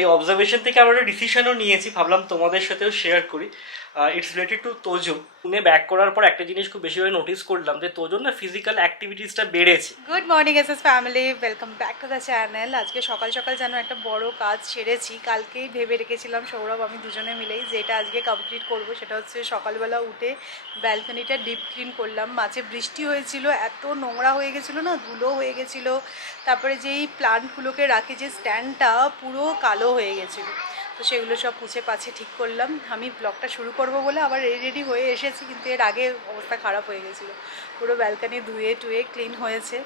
এই অবজারভেশন থেকে আমরা একটা ডিসিশনও নিয়েছি, ভাবলাম তোমাদের সাথেও শেয়ার করি। It's related to Tojo. Pune back করার পর একটা জিনিস খুব বেশিভাবে নোটিস করলাম যে তোজোর না ফিজিক্যাল অ্যাক্টিভিটিসটা বেড়েছে। Good morning SS family, welcome back to the channel. আজকে সকাল সকাল যেন একটা বড় কাজ সেরেছি। কালকেই ভেবে রেখেছিলাম সৌরভ আমি দুজনে মিলেই যেটা আজকে কমপ্লিট করব, সেটা হচ্ছে সকালবেলা উঠে ব্যালকনিটা ডিপ ক্লিন করলাম। মাঝে বৃষ্টি হয়েছিল, এত নোংরা হয়ে গেছিলো না, ধুলো হয়ে গেছিলো। তারপরে যেই প্লান্টগুলোকে রাখি যে স্ট্যান্ডটা পুরো কালো হয়ে গেছিলো, তো সেগুলো সব পুছে পাছে ঠিক করলাম। আমি ব্লগটা শুরু করব বলে আবার রেডি হয়ে এসেছি, কিন্তু এর আগে অবস্থা খারাপ হয়ে গেছিলো। পুরো ব্যালকনি ধুয়ে টুয়ে ক্লিন হয়েছে,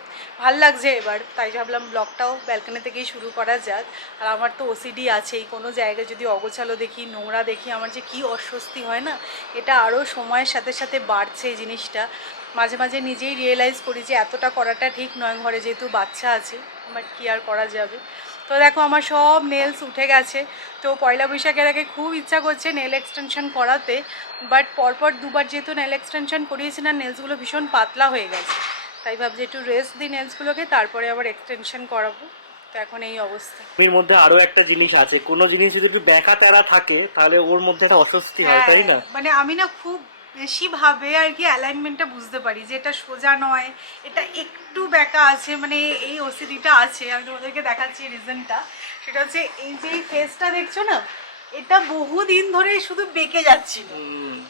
ভাল লাগছে এবার। তাই ভাবলাম ব্লগটাও ব্যালকনি থেকেই শুরু করা যাক। আর আমার তো ওসিডি আছেই, কোনো জায়গায় যদি অগোছালো দেখি, নোংরা দেখি, আমার যে কী অস্বস্তি হয় না, এটা আরও সময়ের সাথে সাথে বাড়ছে এই জিনিসটা। মাঝে মাঝে নিজেই রিয়েলাইজ করি যে এতটা করাটা ঠিক নয়, ঘরে যেহেতু বাচ্চা আছে, বাট কী আর করা যাবে। তো দেখো আমার সব নেলস উঠে গেছে। তো পয়লা বৈশাখের আগে খুব ইচ্ছা করছে নেল এক্সটেনশন করাতে, বাট পরপর দুবার যেহেতু নেল এক্সটেনশন করিয়েছি না, নেলসগুলো ভীষণ পাতলা হয়ে গেছে। তাই ভাবছি একটু রেস্ট দিই নেলসগুলোকে, তারপরে আবার এক্সটেনশন করাবো। তো এখন এই অবস্থা। এর মধ্যে আরো একটা জিনিস আছে, কোনো জিনিস যদি একটু ব্যাকা প্যারা থাকে তাহলে ওর মধ্যে একটা অস্বস্তি হয়, হ্যাঁ, তাই না? মানে আমি না খুব বেশিভাবে আর কি অ্যালাইনমেন্টটা বুঝতে পারি যে এটা সোজা নয়, এটা একটু ব্যাকা আছে, মানে এই ওসিডিটা আছে। আমি তোমাদেরকে দেখাচ্ছি রিজনটা। সেটা হচ্ছে এই যে ফেসটা দেখছো না, এটা বহুদিন ধরে শুধু বেঁকে যাচ্ছিল।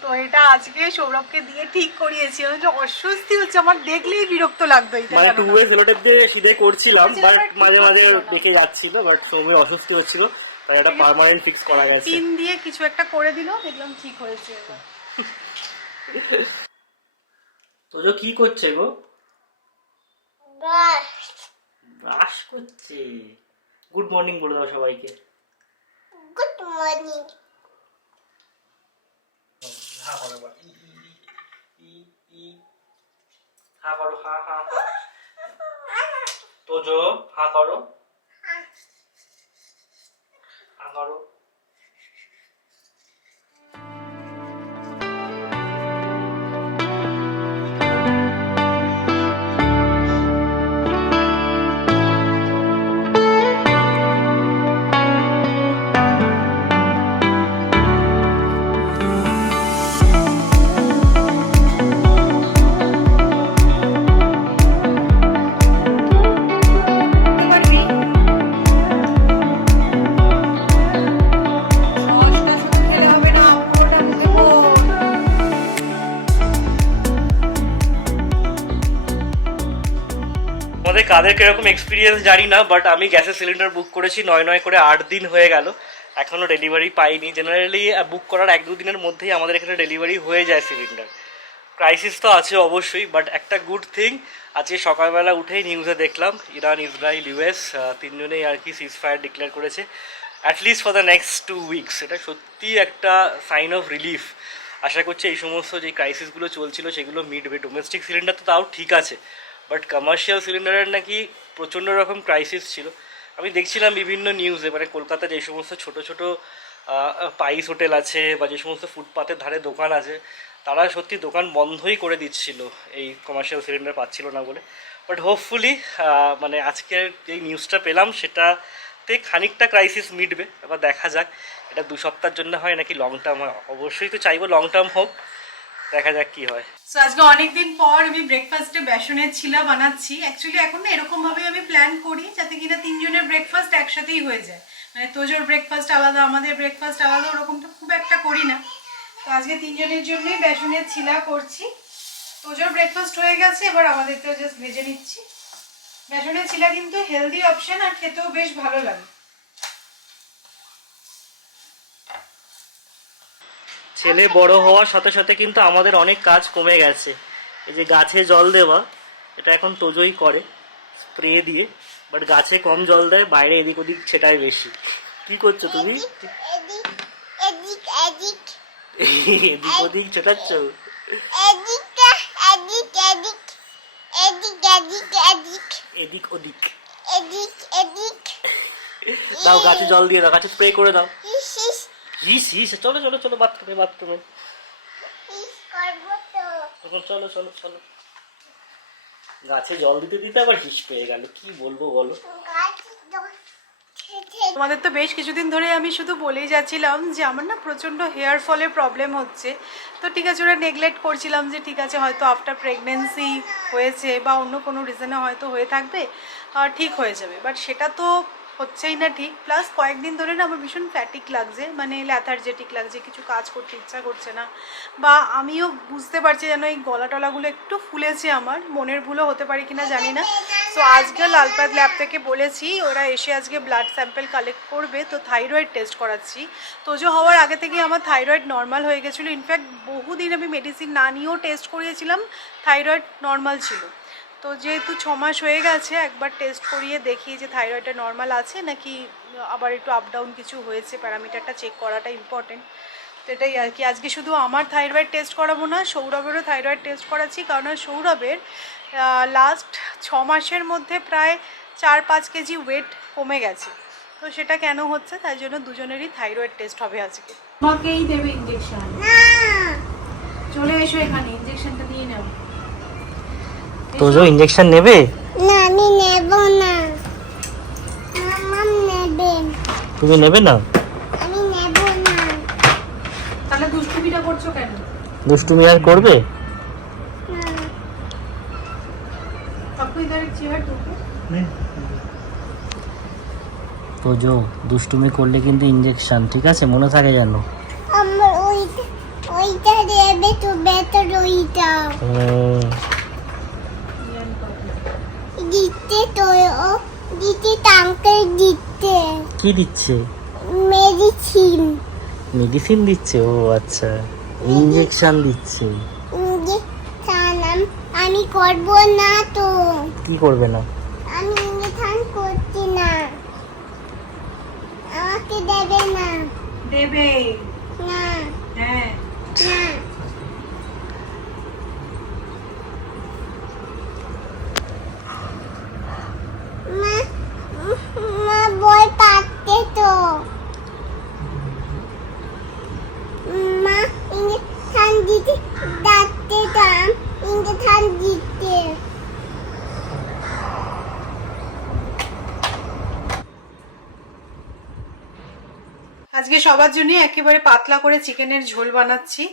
তো এটা আজকে সৌরভকে দিয়ে ঠিক করিয়েছি। আমি যে অস্বস্তি হচ্ছে, আমার দেখলেই বিরক্ত লাগতো এটা। মানে টু ওয়ে সেলোটেপ দিয়ে সিধে করছিলাম, বাট but মাঝে ঠিক মাঝে হচ্ছিল না। দেখে যাচ্ছিল, বাট সৌম্যের অস্বস্তি হচ্ছিল, তাই এটা পার্মানেন্ট ফিক্স করা গেছে। পিন দিয়ে কিছু একটা করে দিল, দেখলাম ঠিক হয়েছে এবার। তোজো কি করছে গো? ব্রাশ করছে। গুড মর্নিং বলে দাও সবাইকে। Good morning. হা করো এবার। হা করো, হা হা হা। তোজো হা করো, হা করো। আমাদের কাদের কিরকম এক্সপিরিয়েন্স জানি না, বাট আমি গ্যাসের সিলিন্ডার বুক করেছি 9 করে 8 দিন হয়ে গেল, এখনও ডেলিভারি পাইনি। জেনারেলি বুক করার 1-2 দিনের মধ্যেই আমাদের এখানে ডেলিভারি হয়ে যায় সিলিন্ডার। ক্রাইসিস তো আছে অবশ্যই, বাট একটা গুড থিং, আজকে সকালবেলা উঠেই নিউজে দেখলাম ইরান, ইসরায়েল, ইউএস তিনজনেই আর কি সিজ ফায়ার ডিক্লেয়ার করেছে, at least for the next 2 weeks. এটা সত্যি একটা সাইন অফ রিলিফ। আশা করছি এই সমস্ত যে ক্রাইসিসগুলো চলছিল সেগুলো মিটবে। ডোমেস্টিক সিলিন্ডার তো তাও ঠিক আছে, বাট কমার্শিয়াল সিলিন্ডারের নাকি প্রচণ্ড রকম ক্রাইসিস ছিল। আমি দেখছিলাম বিভিন্ন নিউজে, মানে কলকাতায় যে সমস্ত ছোটো ছোটো পাইস হোটেল আছে বা যে সমস্ত ফুটপাতের ধারে দোকান আছে, তারা সত্যি দোকান বন্ধই করে দিচ্ছিল এই কমার্শিয়াল সিলিন্ডার পাচ্ছিল না বলে। বাট হোপফুলি মানে আজকের যেই নিউজটা পেলাম সেটাতে খানিকটা ক্রাইসিস মিটবে। এবার দেখা যাক এটা 2 সপ্তাহের জন্য হয় নাকি লং টার্ম হয়। অবশ্যই তো চাইবো লং টার্ম হোক, দেখা যাক কি হয়। সো আজকে অনেকদিন পর আমি ব্রেকফাস্টে বেসনের ছিলা বানাচ্ছি। অ্যাকচুয়ালি এখন না এরকমভাবে আমি প্ল্যান করি যাতে কিনা তিনজনের ব্রেকফাস্ট একসাথেই হয়ে যায়, মানে তোজোর ব্রেকফাস্ট আলাদা, আমাদের ব্রেকফাস্ট আলাদা, ওরকমটা খুব একটা করি না। তো আজকে তিনজনের জন্যই বেসনের ছিলা করছি। তোজোর ব্রেকফাস্ট হয়ে গেছে, এবার আমাদের তো জাস্ট ভেজে নিচ্ছি। বেসনের ছিলা কিন্তু হেলদি অপশন, আর খেতেও বেশ ভালো লাগে। ছেলে বড় হওয়ার সাথে সাথে কিন্তু আমাদের অনেক কাজ কমে গেছে। এই যে গাছে জল দেওয়া, এটা এখন তোজোই করে স্প্রে দিয়ে, বাট গাছে কম জল দেয়, বাইরে এদিক ওদিক ছেটায় বেশি। কি করছো তুমি? এদিক এদিক এদিক এদিক ওদিক ছেটাচ্ছ? এদিকটা এদিক এদিক এদিক এদিক এদিক এদিক ওদিক এদিক এদিক। দাও, গাছে জল দিয়ে দাও, গাছে স্প্রে করে দাও। ইস ইস হিস হিস, চলো চলো চলো বাথরুমে বাথরুমে ইস করবো তো। চলো চলো চলো। গাছে জল দিতে দিতে আবার হিস পেয়ে গেল, কি বলবো বলো। গাছ তোমাদের তো বেশ কিছুদিন ধরে আমি শুধু বলেই যাচ্ছিলাম যে আমার না প্রচণ্ড হেয়ার ফলের প্রবলেম হচ্ছে। তো ঠিক আছে, ওরা নেগলেক্ট করছিলাম যে ঠিক আছে হয়তো আফটার প্রেগনেন্সি হয়েছে বা অন্য কোনো রিজনে হয়তো হয়ে থাকবে, আর ঠিক হয়ে যাবে। বাট সেটা তো হচ্ছেই না ঠিক। প্লাস কয়েকদিন ধরে না আমার ভীষণ ফ্যাটিক লাগছে, মানে ল্যাথার্জেটিক লাগছে, কিছু কাজ করতে ইচ্ছা করছে না। বা আমিও বুঝতে পারছি যেন এই গলা টলাগুলো একটু ফুলেছে, আমার মনের ভুলও হতে পারে কিনা জানি না। সো আজকে লালপাত ল্যাব থেকে বলেছি ওরা এসে আজকে ব্লাড স্যাম্পেল কালেক্ট করবে, তো থাইরয়েড টেস্ট করাচ্ছি। তোজো হওয়ার আগে থেকেই আমার থাইরয়েড নর্মাল হয়ে গেছিলো। ইনফ্যাক্ট বহুদিন আমি মেডিসিন না নিয়েও টেস্ট করিয়েছিলাম, থাইরয়েড নর্মাল ছিল। তো যেহেতু 6 মাস হয়ে গেছে, একবার টেস্ট করিয়ে দেখি যে থাইরয়েডটা নর্মাল আছে নাকি আবার একটু আপ ডাউন কিছু হয়েছে, প্যারামিটারটা চেক করাটা ইম্পর্টেন্ট। তো এটাই আর কি। আজকে শুধু আমার থাইরয়েড টেস্ট করাবো না, সৌরভেরও থাইরয়েড টেস্ট করাচ্ছি। কারণ সৌরভের লাস্ট 6 মাসের মধ্যে প্রায় 4-5 কেজি ওয়েট কমে গেছে। তো সেটা কেন হচ্ছে, তাই জন্য দুজনেরই থাইরয়েড টেস্ট হবে আজকে। তোমাকেই দেবে ইঞ্জেকশন। চলে এসো এখানে, ইঞ্জেকশনটা নিয়ে নাও। তোজো ইঞ্জেকশন নেবে? না আমি নেব না, মামা নেবে। তুমি নেবে না? আমি নেব না। তাহলে দুষ্টুমিটা করছো কেন? দুষ্টুমি আর করবে? আপনি ইধার চেয়ার দুটো। তোজো দুষ্টুমি করলে কিন্তু ইঞ্জেকশন, ঠিক আছে, মনে থাকে যেন। আমার ওইটা দেবে তো বেটার ওইটা দিতে তো ও দিতে টাঙ্কে দিতে। কি দিচ্ছে? মেডিসিন। মেডিসিন দিচ্ছে? ও আচ্ছা, ইঞ্জেকশন দিচ্ছে। আমি করব না তো। কি করবে না? আমি ইঞ্জেকশন করছি না, আমাকে দেবে না। দেবে না হ্যাঁ। না মা মা বই পাচ্ছে তো। মা ইঞ্জেকশন দিতে ডাকতে দাম, ইঞ্জেকশন দিতে। আজকে সবার জন্য একেবারে পাতলা করে চিকেনের ঝোল বানাচ্ছি।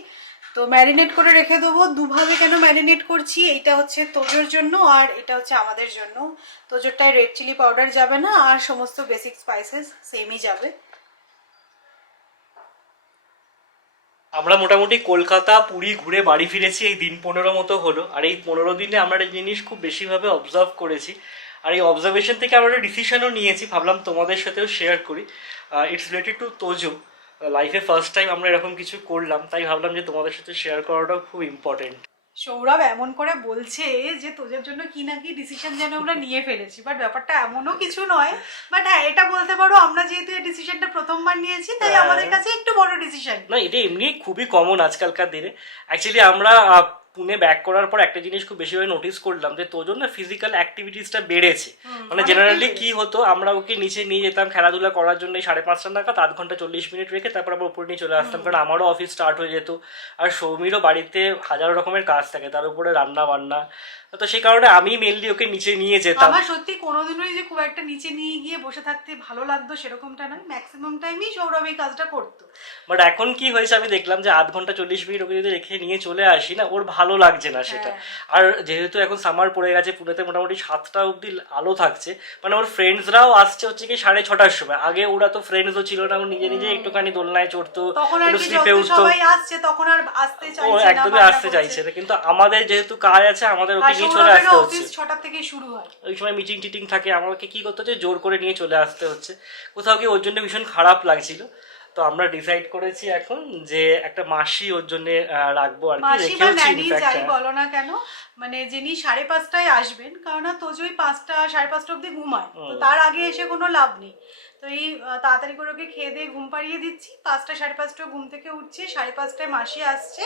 তো ম্যারিনেট করে রেখে দেবো। দুভাবে কেন ম্যারিনেট করছি, এইটা হচ্ছে তোজোর জন্য আর এটা হচ্ছে আমাদের জন্য। তোজোরটায় রেড চিলি পাউডার যাবে না, আর সমস্ত বেসিক স্পাইসেস সেমই যাবে। আমরা মোটামুটি কলকাতা পুরী ঘুরে বাড়ি ফিরেছি, এই দিন 15 মতো হলো। আর এই 15 দিনে আমরা একটা জিনিস খুব বেশিভাবে অবজার্ভ করেছি, আর এই অবজারভেশন থেকে আমরা একটা ডিসিশনও নিয়েছি, ভাবলাম তোমাদের সাথেও শেয়ার করি। It's related to Tojo. লাইফে ফার্স্ট টাইম আমরা এরকম কিছু করলাম, তাই ভাবলাম যে তোমাদের সাথে শেয়ার করাটাও খুব ইম্পর্টেন্ট। সৌরভ এমন করে বলছে যে তোজোর জন্য কি না কি ডিসিশন যেন আমরা নিয়ে ফেলেছি, বাট ব্যাপারটা এমনও কিছু নয়। বাট হ্যাঁ, এটা বলতে পারো আমরা যেহেতু এই ডিসিশনটা প্রথমবার নিয়েছি, তাই আমাদের কাছে একটু বড় ডিসিশন। না, এটা এমনি খুবই কমন আজকালকার দিনে। অ্যাকচুয়ালি আমরা পুনে ব্যাক করার পর একটা জিনিস খুব বেশিভাবে নোটিস করলাম যে তোর জন্য ফিজিক্যাল অ্যাক্টিভিটিসটা বেড়েছে। মানে জেনারেলি কি হতো, আমরা ওকে নিচে নিয়ে যেতাম খেলাধুলা করার জন্য 5:30 নাগাদ, আধ ঘন্টা 40 মিনিট রেখে তারপর আমরা উপরে নিয়ে চলে আসতাম, কারণ আমারও অফিস স্টার্ট হয়ে যেত। আর সৌমিরও বাড়িতে হাজারো রকমের কাজ থাকে, তার উপরে রান্না বান্না, তো সেই কারণে আমি মেনলি ওকে নিচে নিয়ে যেতাম। আমার সত্যি কোনোদিনই যে খুব একটা নিচে নিয়ে গিয়ে বসে থাকতে ভালো লাগতো সেরকমটা নয়, ম্যাক্সিমাম টাইমই সৌরভ এই কাজটা করতো। বাট এখন কি হয়েছে, আমি দেখলাম যে আধ ঘন্টা 40 মিনিট ওকে যদি রেখে নিয়ে চলে আসি না, ওর ভালো লাগছে না সেটা। আর যেহেতু এখন সামার পড়ে গেছে, পুনেতে মোটামুটি 7টা অবধি আলো থাকছে, মানে ওর ফ্রেন্ডসরাও আসছে হচ্ছে কি 6:30টার সময়। আগে ওরা তো ফ্রেন্ডসও ছিল না, ও নিজে নিজে একটুখানি দোলনায় চড়তো, একটু স্লিপে উঠতো, সবাই আসছে তখন আর আসতে চাইছে ও না, একদমই আসতে চাইছে না। কিন্তু আমাদের যেহেতু কাজ আছে, আমাদের ওকে নিয়ে চলে আসতে হচ্ছে। অফিস 6টা থেকে শুরু হয়, ওই সময় মিটিং টিটিং থাকে, আমাকে কি করতে হচ্ছে, জোর করে নিয়ে চলে আসতে হচ্ছে। কোথাও গিয়ে ওর জন্য ভীষণ খারাপ লাগছিল। তো আমরা ডিসাইড করেছি এখন যে একটা মাসি ওর জন্য রাখবো আর কি, মাসি বা রেখেওছি ন্যানি যাই ইনফ্যাক্ট। বলো না কেন, মানে যিনি 5:30টায় আসবেন, কারণ তোজোই 5টা 5:30 অবধি ঘুমায়, তো তার আগে এসে কোনো লাভ নেই। তো এই তাড়াতাড়ি করে ওকে খেয়ে দিয়ে ঘুম পাড়িয়ে দিচ্ছি, 5টা 5:30 ঘুম থেকে উঠছে, 5:30টায় মাসি আসছে,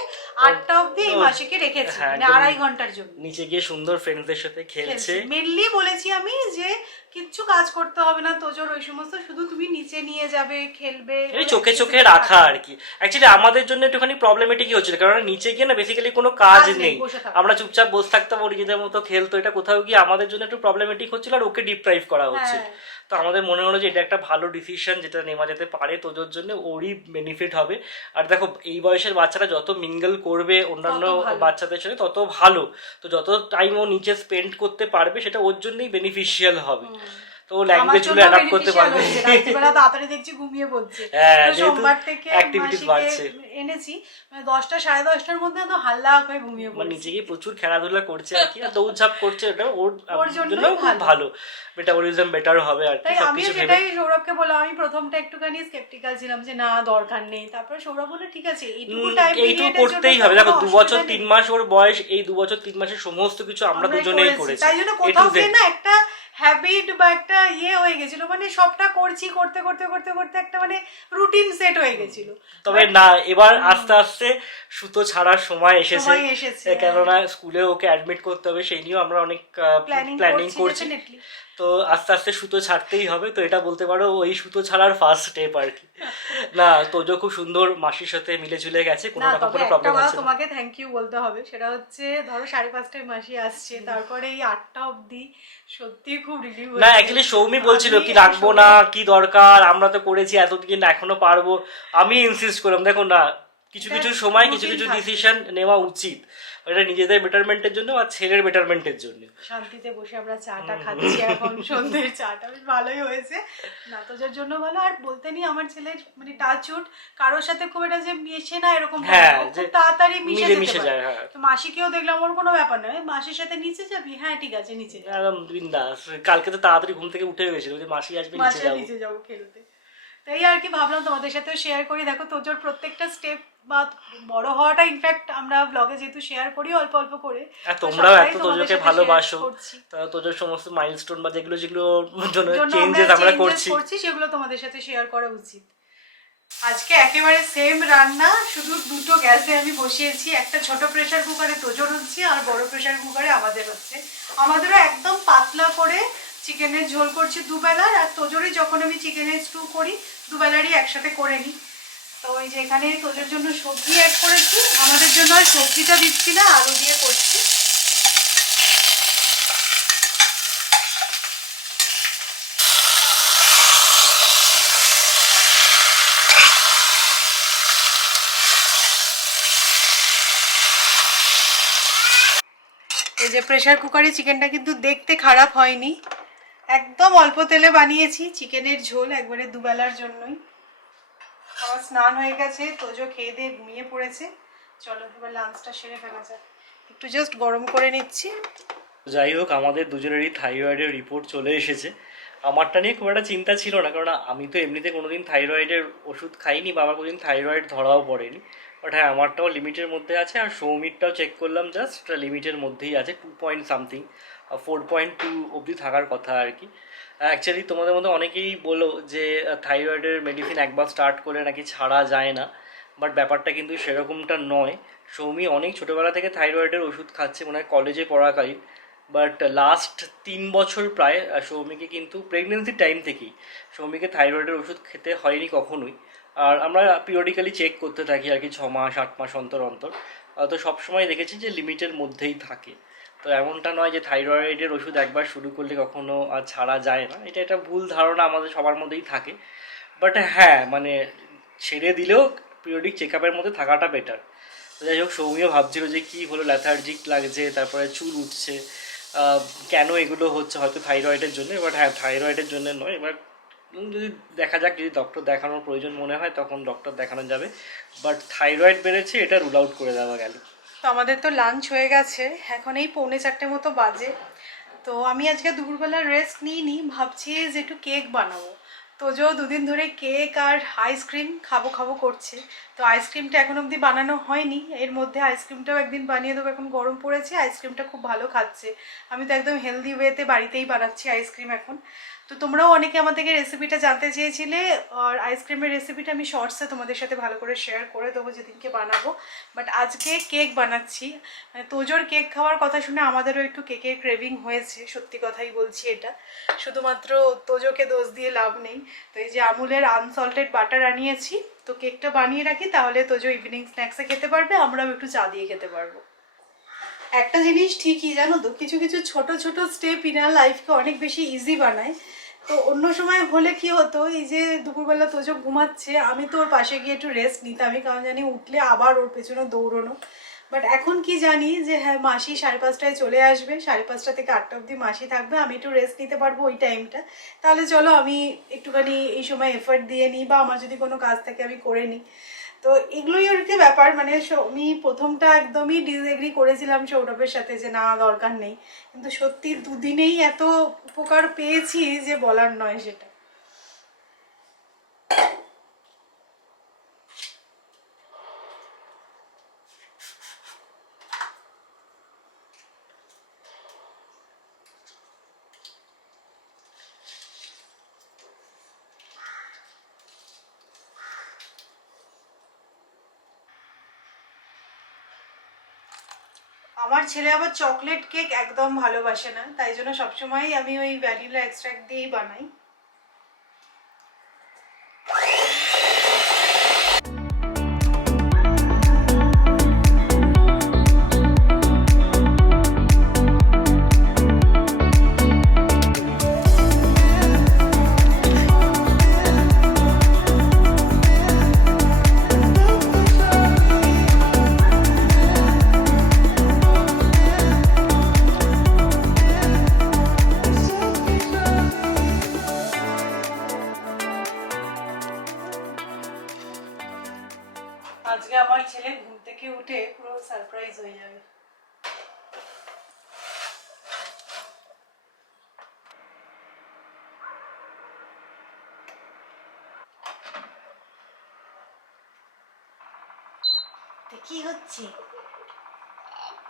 8টা অবধি এই মাসিকে রেখেছি, মানে 2.5 ঘন্টার জন্য। নিচে গিয়ে সুন্দর ফ্রেন্ডসদের সাথে খেলছে। মেনলি বলেছি আমি যে কিচ্ছু কাজ করতে হবে না তোজোর, ওই সমস্ত শুধু তুমি নিচে নিয়ে যাবে, খেলবে, চোখে চোখে রাখা আর কি। অ্যাকচুয়ালি আমাদের জন্য একটুখানি প্রবলেমেটিক হচ্ছিল, কারণ নিচে গিয়ে না বেসিক্যালি কোনো কাজ নেই, আমরা চুপচাপ বসে থাকতাম, ও নিজেদের মতো খেলতো, এটা কোথাও গিয়ে আমাদের জন্য একটু প্রবলেমেটিক হচ্ছিল আর ওকে ডিপ্রাইভ করা হচ্ছে। হ্যাঁ। তো আমাদের মনে হলো যে এটা একটা ভালো ডিসিশন যেটা নেওয়া যেতে পারে তোজোর জন্য, ওরই বেনিফিট হবে। আর দেখো এই বয়সের বাচ্চারা যত মিঙ্গল করবে অন্যান্য তত ভালো। বাচ্চাদের সাথে তত ভালো, তো যত টাইম ও নিচে স্পেন্ড করতে পারবে সেটা ওর জন্যই বেনিফিশিয়াল হবে। তো ও ল্যাঙ্গুয়েজ গুলো অ্যাডাপ্ট করতে পারবে। রাত্রিবেলা তাড়াতাড়ি দেখছি ঘুমিয়ে পড়ছে। হ্যাঁ, তো যেহেতু সোমবার থেকে activities বাড়ছে। এনেছি, মানে 10টা 10:30টার মধ্যে তো হাল্লা হয়ে ঘুমিয়ে মানে পড়ছে। নিচে গিয়ে প্রচুর খেলাধুলা করছে আর কি, আর দৌড়ঝাঁপ করছে, ওটা ওর ওর জন্যই জন্য খুব ভালো। ভালো, মেটাবলিজম বেটার হবে আর কি। তাই আমিও সবকিছু ভেবে সেটাই সৌরভকে বললাম, আমি প্রথমটা একটুখানি স্কেপটিক্যাল ছিলাম যে না দরকার নেই, তারপরে সৌরভ বললো ঠিক আছে এইটুকু টাইম এইটুকু করতেই হবে। দেখো 2 বছর 3 মাস ওর বয়স, এই 2 বছর 3 মাসের সমস্ত কিছু আমরা দুজনেই করেছি। তাই জন্য কোথাও গিয়ে না একটা হ্যাবিট বা একটা হয়ে গেছিল, মানে সবটা করছি, করতে করতে করতে করতে একটা মানে রুটিন সেট হয়ে গেছিল। তবে না, এবার আস্তে আস্তে সুতো ছাড়ার সময় এসেছে, সময় এসেছে, কেননা স্কুলে ওকে অ্যাডমিট করতে হবে, সেই নিয়েও আমরা অনেক প্ল্যানিং করছি। definitely। তো আস্তে আস্তে সুতো ছাড়তেই হবে, তো এটা বলতে পারো ওই সুতো ছাড়ার ফার্স্ট স্টেপ আর কি। না, তোজো খুব সুন্দর মাসির সাথে মিলে ঝুলে গেছে, কোনো না রকম তবে কোনো একটা প্রবলেম কথা হচ্ছে না। তোমাকে থ্যাংক ইউ বলতে হবে, সেটা হচ্ছে ধরো 5:30টায় মাসি আসছে, তারপরে এই 8টা অবধি সত্যি খুব রিলিভ না অ্যাকচুয়ালি সৌমি বলছিল কি রাখবো না, কি দরকার, আমরা তো করেছি এতদিন, এখনো পারবো। আমি ইনসিস্ট করলাম দেখো না, কিছু কিছু সময় কিছু কিছু ডিসিশন নেওয়া উচিত, এটা নিজেদের বেটারমেন্টের জন্য আর ছেলের বেটারমেন্টের জন্য। শান্তিতে বসে আমরা চাটা খাচ্ছি এখন, সন্ধ্যের চাটা বেশ ভালোই হয়েছে, না তোজোর জন্য ভালো। আর বলতে নি আমার ছেলের মানে টাচউড কারোর সাথে খুব এটা যে মিশে না এরকম না, হ্যাঁ, ও যে খুব তাড়াতাড়ি মিলে মিশে মিশে যায়, যায়। হ্যাঁ। তো মাসিকেও দেখলাম ওর কোনো ব্যাপার নয়, মাসির সাথে নিচে যাবি, হ্যাঁ ঠিক আছে নিচে যা, একদম বিন্দাস। কালকে তো তাড়াতাড়ি ঘুম থেকে উঠে গেছিল যে মাসি আসবে, নিচে মাসে যাবো। নিচে যাবো খেলতে। তো এই আর কি ভাবলাম তোমাদের সাথেও শেয়ার করি। দেখো তোজোর প্রত্যেকটা স্টেপ বা বড় হওয়াটা ইনফ্যাক্ট আমরা ব্লগে যেহেতু শেয়ার করি অল্প অল্প করে, আর তোমরাও সবটাই এত তোমাদের তোজোকে সাথে ভালোবাসো, share করছি। তা তোজোর সমস্ত মাইলস্টোন বা যেগুলো যেগুলো জন্য জন্য চেঞ্জেস আমরা changes করছি, সেগুলো তোমাদের সাথে শেয়ার করা উচিত। আজকে একেবারে সেম রান্না, শুধু দুটো গ্যাসে আমি বসিয়েছি, একটা ছোট প্রেসার কুকারে তোজোর হচ্ছে আর বড় প্রেসার কুকারে আমাদের হচ্ছে। আমাদেরও একদম পাতলা করে চিকেনের ঝোল করছি দুবেলার, আর তোজোরই যখন আমি চিকেনের স্টু করি দুবেলারই একসাথে করে নিই। তো ওই যে এখানে তোজোর জন্য সবজি অ্যাড করেছি, আমাদের জন্য আর সবজিটা দিচ্ছি না, আলু দিয়ে করছি। এই যে প্রেসার কুকারে চিকেনটা কিন্তু দেখতে খারাপ হয়নি, একদম অল্প তেলে বানিয়েছি চিকেনের ঝোল, একবারে দুবেলার জন্যই। আমার স্নান হয়ে গেছে, তোজো খেয়ে দিয়ে ঘুমিয়ে পড়েছে। চলো এবার লাঞ্চটা সেরে ফেলা যাক, একটু জাস্ট গরম করে নিচ্ছি। যাই হোক আমাদের দুজনেরই থাইরয়েডের রিপোর্ট চলে এসেছে। আমারটা নিয়ে খুব একটা চিন্তা ছিল না, কারণ আমি তো এমনিতে কোনোদিন থাইরয়েডের ওষুধ খাইনি বা আমার কোনোদিন থাইরয়েড ধরাও পড়েনি। বাট হ্যাঁ, আমারটাও লিমিটের মধ্যে আছে, আর সৌমিরটাও চেক করলাম জাস্ট লিমিটের মধ্যেই আছে, 2 4.2 অবধি থাকার কথা আর কি। অ্যাকচুয়ালি তোমাদের মধ্যে অনেকেই বলো যে থাইরয়েডের মেডিসিন একবার স্টার্ট করলে নাকি ছাড়া যায় না, বাট ব্যাপারটা কিন্তু সেরকমটা নয়। সৌমি অনেক ছোটোবেলা থেকে থাইরয়েডের ওষুধ খাচ্ছে, মনে হয় কলেজে পড়াকালীন, বাট লাস্ট 3 বছর প্রায় সৌমিকে কিন্তু প্রেগনেন্সির টাইম থেকেই সৌমিকে থাইরয়েডের ওষুধ খেতে হয়নি কখনোই। আর আমরা পিরিয়ডিক্যালি চেক করতে থাকি আর কি, 6 মাস 8 মাস অন্তর অন্তর। তো সবসময় দেখেছি যে লিমিটের মধ্যেই থাকে। তো এমনটা নয় যে থাইরয়েডের ওষুধ একবার শুরু করলে কখনো আর ছাড়া যায় না, এটা একটা ভুল ধারণা আমাদের সবার মধ্যেই থাকে। বাট হ্যাঁ মানে ছেড়ে দিলেও পিরিয়ডিক চেক আপের মধ্যে থাকাটা বেটার। যাই হোক, সৌমিও ভাবছিল যে কী হলো, ল্যাথার্জিক লাগছে, তারপরে চুল উঠছে, কেন এগুলো হচ্ছে, হয়তো থাইরয়েডের জন্য। এবার হ্যাঁ, থাইরয়েডের জন্য নয়, এবার যদি দেখা যাক, যদি ডক্টর দেখানোর প্রয়োজন মনে হয় তখন ডক্টর দেখানো যাবে, বাট থাইরয়েড বেড়েছে এটা রুল আউট করে দেওয়া গেল। তো আমাদের তো লাঞ্চ হয়ে গেছে, এখন এই 3:45 মতো বাজে। তো আমি আজকে দুপুরবেলা রেস্ট নিইনি, ভাবছি যে একটু কেক বানাবো। তোজো দুদিন ধরে কেক আর আইসক্রিম খাবো খাবো করছে, তো আইসক্রিমটা এখন অবধি বানানো হয়নি, এর মধ্যে আইসক্রিমটাও একদিন বানিয়ে দেবো। এখন গরম পড়েছে, আইসক্রিমটা খুব ভালো খাচ্ছে, আমি তো একদম হেলদি ওয়েতে বাড়িতেই বানাচ্ছি আইসক্রিম এখন। তো তোমরাও অনেকে আমার থেকে রেসিপিটা জানতে চেয়েছিলে, আর আইসক্রিমের রেসিপিটা আমি শর্টসে তোমাদের সাথে ভালো করে শেয়ার করে দেবো যেদিনকে বানাবো। বাট আজকে কেক বানাচ্ছি, মানে তোজোর কেক খাওয়ার কথা শুনে আমাদেরও একটু কেকের ক্রেভিং হয়েছে, সত্যি কথাই বলছি। এটা শুধুমাত্র তোজোকে দোষ দিয়ে লাভ নেই। তো এই যে আমুলের আনসল্টেড বাটার আনিয়েছি, তো কেকটা বানিয়ে রাখি, তাহলে তোজো ইভিনিং স্ন্যাক্সে খেতে পারবে, আমরাও একটু চা দিয়ে খেতে পারবো। একটা জিনিস ঠিকই জানো তো, কিছু কিছু ছোট ছোট স্টেপ ইনার লাইফকে অনেক বেশি ইজি বানায়। তো অন্য সময় হলে কি হতো, এই যে দুপুরবেলা তোজো ঘুমাচ্ছে, আমি তো ওর পাশে গিয়ে একটু রেস্ট নিতামই, কারণ জানি উঠলে আবার ওর পেছনে দৌড়নো। বাট এখন কি জানি যে হ্যাঁ মাসি 5:30টায় চলে আসবে, 5:30 থেকে 8টা অবধি মাসি থাকবে, আমি একটু রেস্ট নিতে পারবো ওই টাইমটা। তাহলে চলো আমি একটুখানি এই সময় এফর্ট দিয়ে নিই, বা আমার যদি কোনো কাজ থাকে আমি করে নিই। তো এগুলোই আর কি ব্যাপার। মানে আমি প্রথমটা একদমই ডিসএগ্রি করেছিলাম সৌরভের সাথে যে না দরকার নেই, কিন্তু সত্যি দুদিনেই এত উপকার পেয়েছি যে বলার নয় সেটা। আমার ছেলে আবার চকলেট কেক একদম ভালোবাসে না, তাই জন্য সবসময় আমি ওই ভ্যানিলা এক্সট্রাক্ট দিয়েই বানাই। আজকে আমার ছেলে ঘুম থেকে উঠে পুরো সারপ্রাইজ হয়ে যাবে। কি হচ্ছে?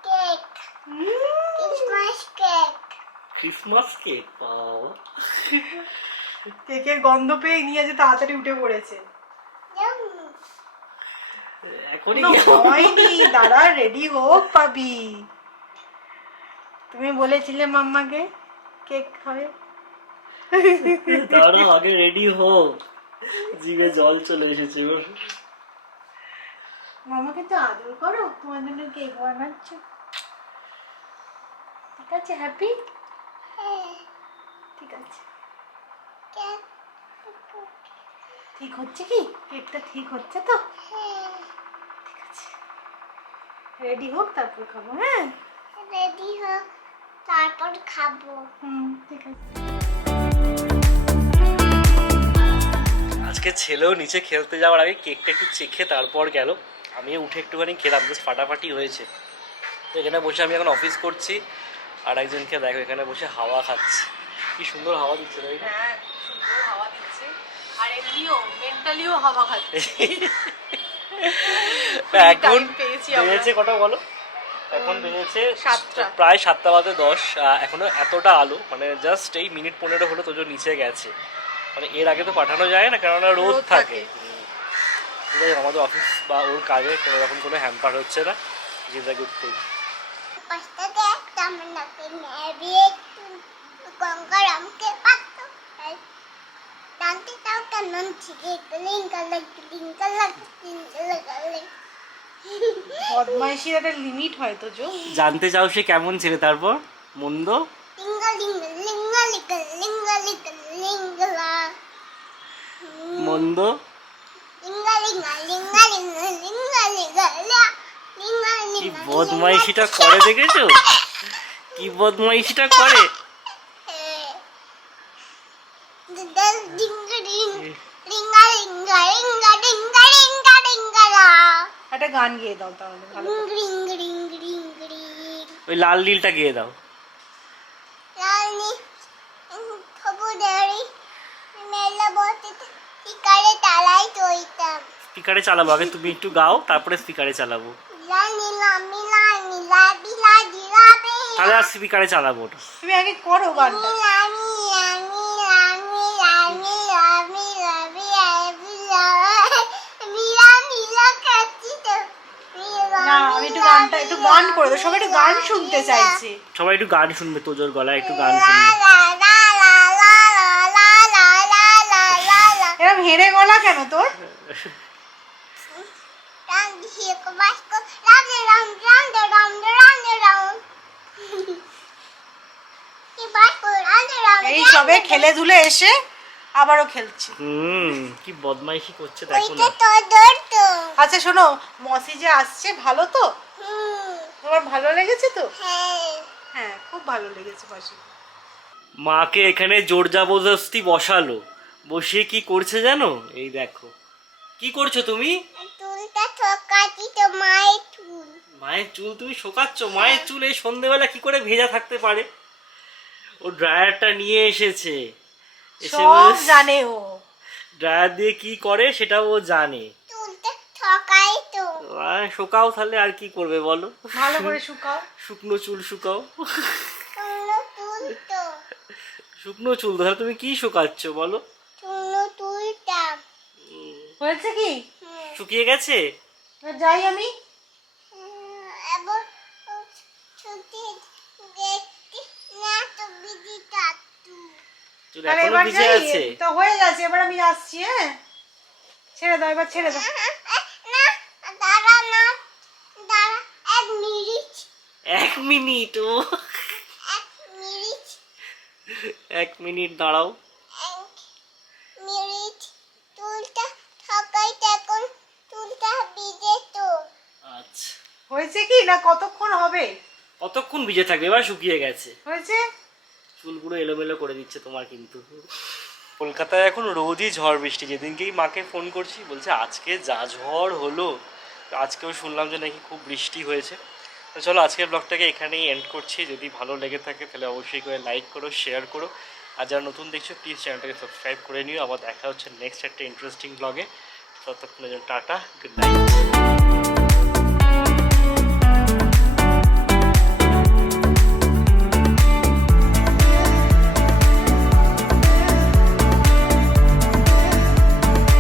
Cake, Christmas cake. Christmas cake? কেকের গন্ধ পেয়ে নিয়ে যে তাড়াতাড়ি উঠে পড়েছে। এখনই হয়নি, দাঁড়া রেডি হোক পাবি। তুমি বলেছিলে মাম্মাকে কেক খাবে। দাঁড়াও আগে রেডি হোক, জিভে জল চলে এসেছে ওর। মামাকে তো আদর করো, তোমার জন্য কেক বানাচ্ছ। ঠিক আছে, হ্যাপি? ঠিক আছে। ঠিক হচ্ছে কি কেকটা? ঠিক হচ্ছে তো? ঠিক আছে, রেডি হোক তারপর খাবো। হ্যাঁ রেডি হোক তারপর খাবো। ঠিক আছে। আজকে ছেলেও নিচে খেলতে যাওয়ার আগে কেকটা একটু চেখে তারপর গেল। আমিও উঠে একটুখানি খেলাম, জাস্ট ফাটাফাটি হয়েছে। তো এখানে বসে আমি এখন অফিস করছি, আর একজনকে দেখো এখানে বসে হাওয়া খাচ্ছে। কি সুন্দর হাওয়া দিচ্ছে তাই না? হ্যাঁ সুন্দর হাওয়া দিচ্ছে, আর এমনিও মেন্টালিও হাওয়া খাচ্ছে। এখন পেয়েছি বেজেছে কটা বলো? এখন বেজেছে 7টা। প্রায় 7:10। এখনো এতটা আলো, মানে জাস্ট এই মিনিট 15 হলো তোজো নিচে গেছে। মানে এর আগে তো পাঠানো যায় না, কেননা রোদ রোদ থাকে। থাকে। যাই হোক, আমাদের অফিস বা ওর কাজে কোনো রকম কোনো হ্যাম্পার হচ্ছে না, যেটা গুড থিং। পাস্তা দেখ তেমন নাকি নেবি একটু গঙ্গার আমকে পাতো জানতে তাও কেমন ছিগে গলিং গলিং বদমাইশির একটা লিমিট হয় তো জো। জানতে চাও সে কেমন ছেলে, তারপর মন্দ? মন্দ? কি বদমাইশিটা করে দেখেছো? কি বদমাইশিটা করে। একটা গান গেয়ে দাও তাহলে ভালো করে। ওই লাল নীলটা গিয়ে দাও। স্পিকারে চালাবো আগে, তুমি একটু গাও তারপরে স্পিকারে চালাবো। তাহলে আর স্পিকারে চালাবো ওটা। তুমি আগে করো গানটা। না আমি একটু গানটা একটু গান করে দাও, সবাই একটু গান শুনতে চাইছে। সবাই একটু গান শুনবে, তোজোর গলায় একটু গান শুনবে। এরকম হেরে গলা কেন তোর? round here go bicycle round and round round and round round and round এই bicycle round and round এই সবে খেলে ধুলে এসে আবারও খেলছে। কি বদমাইশি করছে দেখো ওইটা না। তো দৌড়তো আচ্ছা শোনো, মসি যে আসছে ভালো তো? তোমার ভালো লেগেছে তো? হ্যাঁ হ্যাঁ, খুব ভালো লেগেছে মাসি। মাকে এখানে জোর জবরদস্তি বসালো, বসিয়ে কি করছে জানো? এই দেখো কি করছো তুমি? চুলটা ঠকাচ্ছি তো মায়ের চুল মায়ের চুল তুমি শোকাচ্ছ? মায়ের চুল এই সন্ধেবেলা কি করে ভেজা থাকতে পারে? ও ড্রায়ারটা নিয়ে এসেছে, এসে সব জানে ও। ড্রায়ার দিয়ে কি করে সেটাও ও জানে। চুলটা ঠকাই তো শোকাও তাহলে, আর কি করবে বলো? ভালো করে শুকাও। শুকনো চুল শুকাও। চুলো চুল তো শুকনো চুল তাহলে তুমি কি শুকাচ্ছ বলো? চুলো চুলটা হয়েছে কি? শুকিয়ে গেছে? যাই আমি। এবার ছুটি দেখতে না তো বিজি টাটু চুল তাহলে এখনো এবার ভিজে যাই, আছে? তো হয়ে গেছে, এবার আমি আসছি। হ্যাঁ, ছেড়ে দাও, এবার ছেড়ে দাও। না দাঁড়া না দাঁড়া এক মিনিট 1 মিনিট? ও এক মিনিট 1 মিনিট দাঁড়াও। এক মিনিট চুলটা ঠকাই এখন চুলটা ভিজে তো আচ্ছা, হয়েছে কি না কতক্ষণ হবে? কতক্ষণ ভিজে থাকবে? এবার শুকিয়ে গেছে। হয়েছে। চুল পুরো এলোমেলো করে দিচ্ছে তোমার কিন্তু। কলকাতায় এখন রোজই ঝড় বৃষ্টি, যেদিনকেই মাকে ফোন করছি বলছে আজকে যা ঝড় হলো। তো আজকেও শুনলাম যে নাকি খুব বৃষ্টি হয়েছে। তো চলো আজকের ব্লগটাকে এখানেই এন্ড করছি। যদি ভালো লেগে থাকে তাহলে অবশ্যই করে লাইক করো, শেয়ার করো, আর যারা নতুন দেখছো প্লিজ চ্যানেলটাকে সাবস্ক্রাইব করে নিও। আবার দেখা হচ্ছে নেক্সট একটা ইন্টারেস্টিং ব্লগে। ততক্ষণের জন্য টাটা, গুড নাইট।